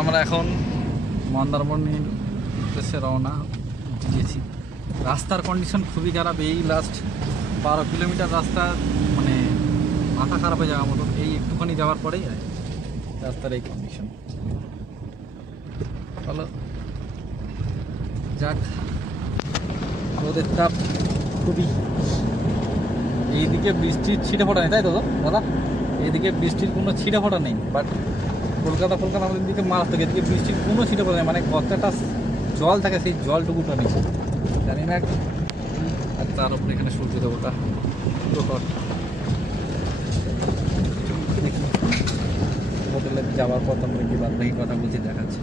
আমরা এখন মন্দারমণির উদ্দেশ্যে রওনা দিয়েছি। রাস্তার কন্ডিশন খুবই খারাপ। এই লাস্ট 12 কিলোমিটার রাস্তা মানে মাথা খারাপ হয়ে যাওয়ার মতো। এই একটুখানি যাওয়ার পরেই রাস্তার এই কন্ডিশন। চলো যাক। রোদের তাপ খুবই। এইদিকে বৃষ্টির ছিটে ফোটা নেই, তাই তো দাদা? এইদিকে বৃষ্টির কোনো ছিটে ফোটা নেই, বাট কলকাতা আমাদের দিকে মারাত্মক। এদিকে বৃষ্টির কোনো ছিটে ফোটা নেই, মানে কতটা জল থাকে সেই জলটুকুটা নেই, জানি না। আর তার উপরে এখানে সূর্য দেবতা প্রকট। দেখি হোটেলে যাওয়ার পর তোমরা কি বাদ বাকি কথা বুঝে দেখাচ্ছে।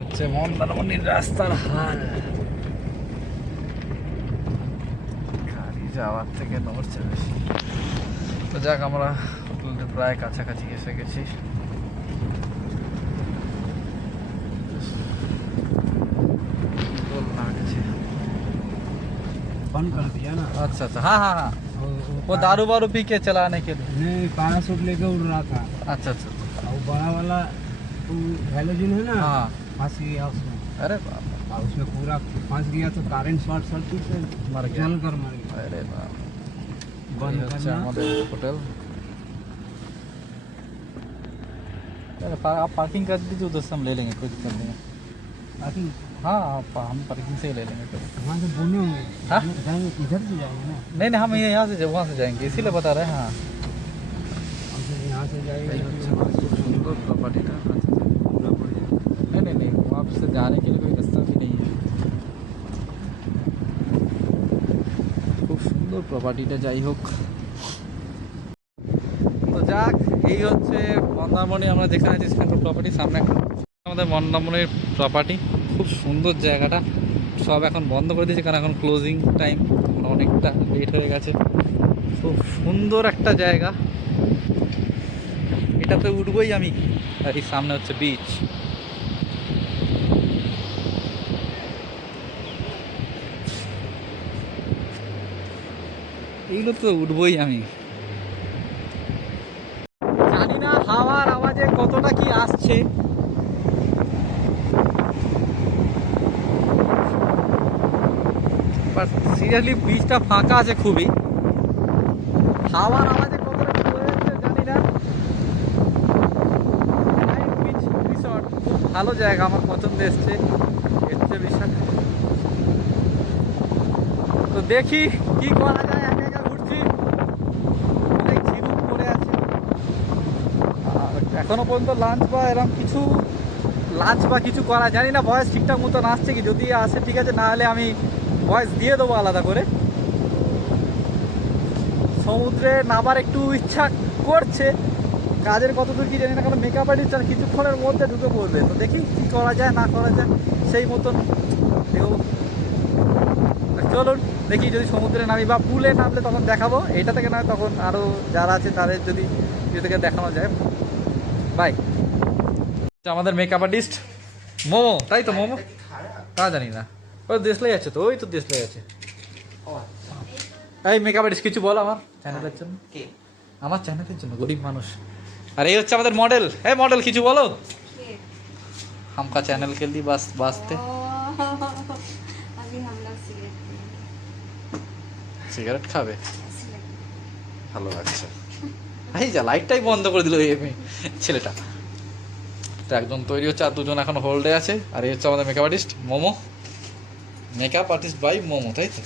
হচ্ছে মন্দারমণির রাস্তার হাল। গাড়ি যাওয়ার থেকে নড়ছে বেশি। তো যাক, আমরা হোটেলের প্রায় কাছাকাছি এসে গেছি। बंद कर दिया ना। अच्छा अच्छा, हाँ हाँ हाँ, वो दारू वारू पी के चलाने के लिए। नहीं, पैराशूट लेके उड़ रहा था। अच्छा अच्छा। और बड़ा वाला हैलोजन है ना, हाँ। फंस गया उसमें। अरे बाप, और उसमें पूरा फंस गया तो करंट शॉर्ट सर्किट से मर गया। जल कर मर गया। अरे बाप। बंद ये হচ্ছে करना। আমাদের হোটেল। आप पार्किंग कर दीजिए, उधर से हम ले लेंगे, कोई दिक्कत नहीं है। बाकी हाँ हम पार्किंग से ही ले लेंगे। वहाँ से बोले होंगे। हाँ? जाएंगे इधर से जाएंगे ना। नहीं नहीं, हम यहाँ से वहाँ से जाएंगे, इसीलिए बता रहे हैं। हाँ, हम से यहाँ से जाएंगे सुंदर प्रॉपर्टी था। नहीं नहीं नहीं, वहाँ से जाने के लिए कोई रास्ता भी नहीं है। খুব সুন্দর প্রপার্টিটা। যাই হোক, তো যাক, এই হচ্ছে মন্দারমণি। আমরা যেখানে আছি সেখানকার প্রপার্টি। সামনে আমাদের মন্দারমণির প্রপার্টি। খুব সুন্দর জায়গাটা। সব এখন বন্ধ করে দিয়েছে কারণ এখন ক্লোজিং টাইম, অনেকটা লেট হয়ে গেছে। খুব সুন্দর একটা জায়গা। এটাতে উঠবই আমি। আর এই সামনে হচ্ছে বিচ। এইগুলো তো উঠবই আমি। জানি না হাওয়ার আওয়াজে কতটা কি আসছে। বাট সিরিয়াসলি বিচটা ফাঁকা আছে খুবই। হাওয়ার আওয়াজে কতটা কি হয়ে যাচ্ছে জানি না। বিচ রিসর্ট খুব ভালো জায়গা, আমার পছন্দ এসছে বিশাল। তো দেখি কি করা যায়। একা একা ঘুরছি, অনেক ঝিনুক পড়ে আছে। আর এখনো পর্যন্ত লাঞ্চ বা কিছু করা জানি না। ভয়েস ঠিকঠাক মতন আসছে কি, যদি আসে ঠিক আছে, না হলে আমি ভয়েস দিয়ে দেবো আলাদা করে। সমুদ্রে নামার একটু ইচ্ছা করছে, কাজের কতদূর কি জানি না, কারণ মেকআপ আর্টিস্ট আর কিছুক্ষণের মধ্যে ঢুকে পড়বে। তো দেখি কি করা যায় না করা যায়, সেই মতন দেখো। চলুন দেখি, যদি সমুদ্রে নামি বা পুলে নামলে তখন দেখাবো। এইটা থেকে নয়, তখন আরও যারা আছে তাদের যদি থেকে দেখানো যায়। বাই। আমাদের মেকআপ আর্টিস্ট মোমো, তাই তো? মোমো তা জানি না, ওই দেশলাই আছে তো, ওই তো দেশলাই আছে। এই মেকআপ আর্টিস্ট কিছু বল আমার চ্যানেলের জন্য। আমার চ্যানেলের জন্য, গরিব মানুষ। আর এই হচ্ছে আমাদের মডেল। হ্যাঁ মডেল, কিছু বলো। हमका चैनल के लिए बस वास्ते। अभी हम लोग সিগারেট খাবে, ভালো লাগছে। এই যা লাইটটাই বন্ধ করে দিল এই ছেলেটা। তো একজন তৈরি হচ্ছে, আর দুজন এখন হোল্ডে আছে। আর এই হচ্ছে আমাদের makeup artist Momo. Makeup artist by Momo, তাই তো?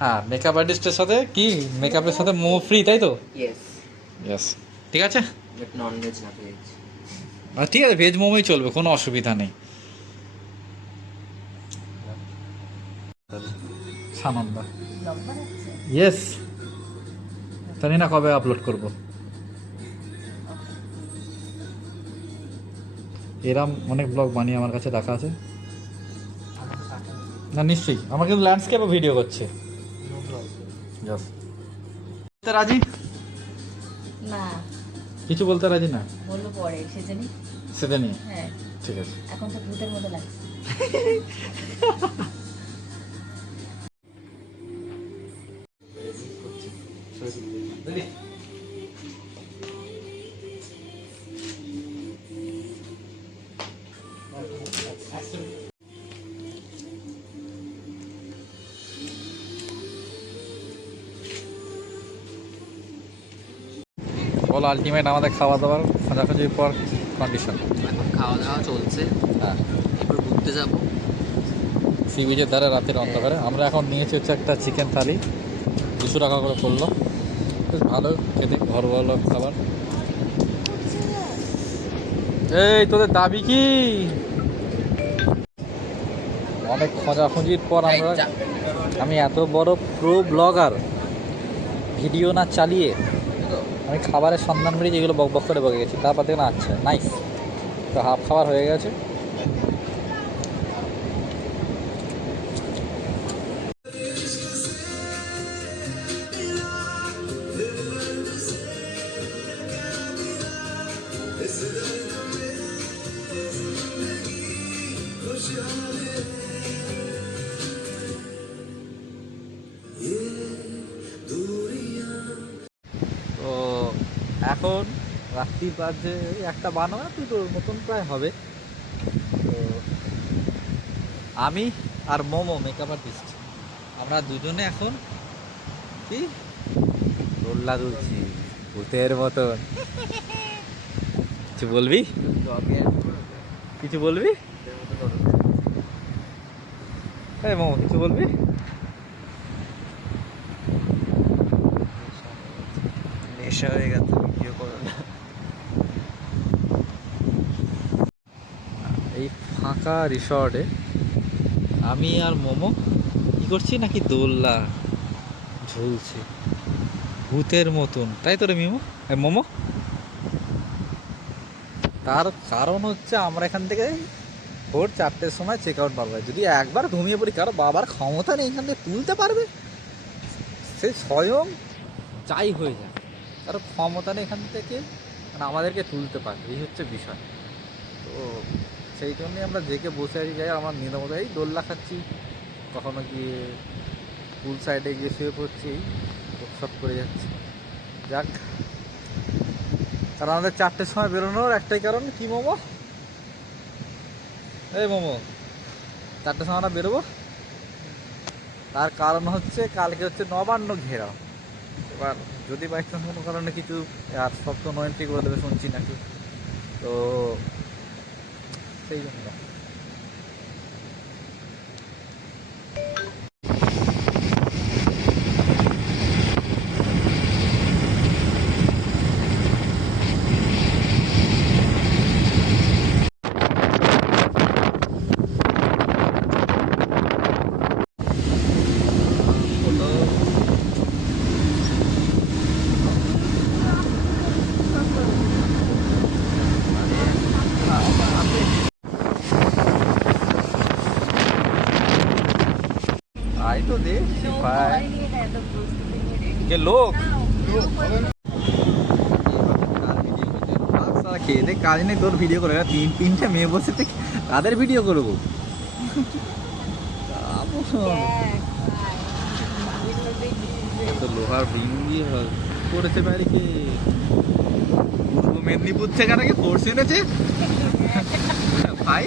হ্যাঁ, মেকআপ আর্টিস্টের সাথে কি, মেকআপের সাথে মোমো ফ্রি, তাই তো? ইয়েস, ঠিক আছে। নন ভেজ না ভেজ। ঠিক আছে, ভেজ মোমোই চলবে, কোনো অসুবিধা নেই। সানন্দা, ইয়েস। জানি না কবে আপলোড করব। এরম অনেক ব্লগ বানিয়ে আমার কাছে রাখা আছে। না নিশ্চয়ই, আমার কিন্তু ল্যান্ডস্কেপে ভিডিও করছে। রাজি না, কিছু বলতে রাজি না, বললো পরে সেজন্য। সেটা নিয়ে হ্যাঁ ঠিক আছে। এখন তো ভূতের মতো লাগছে। বলো আলটিমেট আমাদের খাওয়া দাওয়ার খোঁজাখুঁজির পর কন্ডিশন। এখন খাওয়া দাওয়া চলছে, হ্যাঁ, এবার ঘুরতে যাব। সি বিচের ধারে রাতের অন্ধকারে আমরা এখন নিয়েছি হচ্ছে একটা চিকেন থালি, 200 টাকা করে পড়লো। বেশ ভালো খেতে, ঘরোয়া খাবার। এই তোদের দাবি কি? অনেক খোঁজাখুঁজির পর আমি এত বড় প্রো ব্লগার, ভিডিও না চালিয়ে আমি খাবারের সন্ধান পেয়ে যেগুলো বক বক করে বকে গেছি, তারপর থেকে না আচ্ছা নাইস। তো হাফ খাবার হয়ে গেছে। তো এখন রাত্রি বাজে ওই 1:52 দুটোর মতন প্রায় হবে। তো আমি আর মোমো মেকআপ আর্টিস্ট আমরা দুজনে এখন কি দোল্লা দুলছি ভূতের মতন। কিছু বলবি? কিছু বলবি? এই মোমো কিছু বলবি? নেশা হয়ে গেছে, ভিডিও করো না। এই ফাঁকা রিসর্টে আমি আর মোমো কি করছি নাকি দোল্লা ঝুলছি ভূতের মতন, তাই তো রে মোমো। তার কারণ হচ্ছে আমরা এখান থেকে ভোর 4টের সময় চেক আউট মারবো। যদি একবার ঘুমিয়ে পড়ি, কারো বাবার ক্ষমতা নেই এখান থেকে তুলতে পারবে, সে স্বয়ং যাই হয়ে যায়, কারো ক্ষমতা নেই এখান থেকে মানে আমাদেরকে তুলতে পারবে, এই হচ্ছে বিষয়। তো সেই জন্যই আমরা জেগে বসে আছি, যাই আমার নিয়ম মতো এই দোল্লা খাচ্ছি, কখনো গিয়ে পুল সাইডে গিয়ে শুয়ে পড়ছি, সব করে যাচ্ছি। যাক, কারণ আমাদের 4টের সময় বেরোনোর একটাই কারণ কি মোমো, এই মোমো 4টের সময় আমরা বেরোবো, তার কারণ হচ্ছে কালকে হচ্ছে নবান্ন ঘেরাও। এবার যদি বাই চান্স কোনো কারণে কিছু আর সব তো নো এন্ট্রি করে দেবে শুনছি নাকি, তো সেই জন্য। তাই তো দেখছি ভাই, যে লোক খেয়ে দে কাজ নেই, তোর ভিডিও করে 3-3টে মেয়ে বসে থেকে তাদের ভিডিও করবো। তো লোহার বিম দিয়ে করেছে বাইরে কে, পূর্ব মেদিনীপুর থেকে নাকি ফোর্স এনেছে ভাই।